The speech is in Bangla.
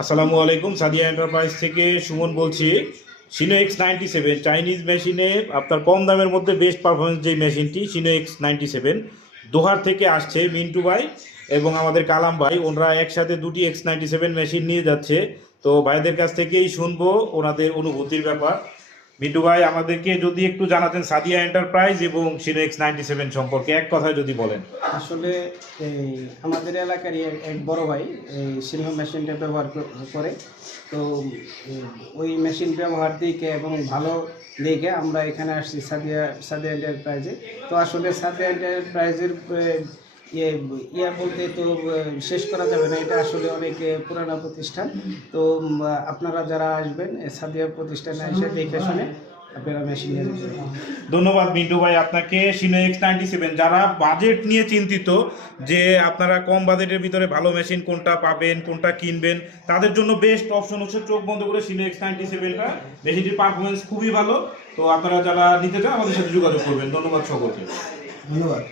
আসসালামু আলাইকুম, সাদিয়া এন্টারপ্রাইজ থেকে সুমন বলছি। সিনো X97 চাইনিজ মেশিনে আপনার কম দামের মধ্যে বেস্ট পারফরমেন্স যেই মেশিনটি সিনো X97 দোহার থেকে আসছে মিন্টু ভাই এবং আমাদের কালাম ভাই, ওনারা একসাথে দুটি X97 মেশিন নিয়ে যাচ্ছে। তো ভাইদের কাছ থেকেই শুনবো ওনাদের অনুভূতির ব্যাপার। মিন্টু ভাই, আমাদেরকে যদি একটু জানাতেন সাদিয়া এন্টারপ্রাইজ এবং সিনো X97 সম্পর্কে এক কথায় যদি বলেন। আসলে এই আমাদের এলাকারই এক বড় ভাই এই সিংহ মেশিনটা ব্যবহার করে। তো ওই মেশিন ব্যবহার দিকে এবং ভালো দিকে আমরা এখানে আসছি সাদিয়া এন্টারপ্রাইজে। তো আসলে সাদিয়া এন্টারপ্রাইজের ইয়া বলতে তো শেষ করা যাবে না, এটা আসলে অনেক পুরানো প্রতিষ্ঠান। তো আপনারা যারা আসবেন সাদিয়া প্রতিষ্ঠানে এসে দেখে শুনে আপনারা মেশিন নিয়ে যেতে পারেন। ধন্যবাদ মিন্টু ভাই আপনাকে। সিনো X97 যারা বাজেট নিয়ে চিন্তিত যে আপনারা কম বাজেটের ভিতরে ভালো মেশিন কোনটা পাবেন, কোনটা কিনবেন, তাদের জন্য বেস্ট অপশন হচ্ছে চোখ বন্ধ করে সিনো X97টা। মেশিনটির পারফরমেন্স খুবই ভালো। তো আপনারা যারা নিতে চান আমাদের সাথে যোগাযোগ করবেন। ধন্যবাদ সকলকে। ধন্যবাদ।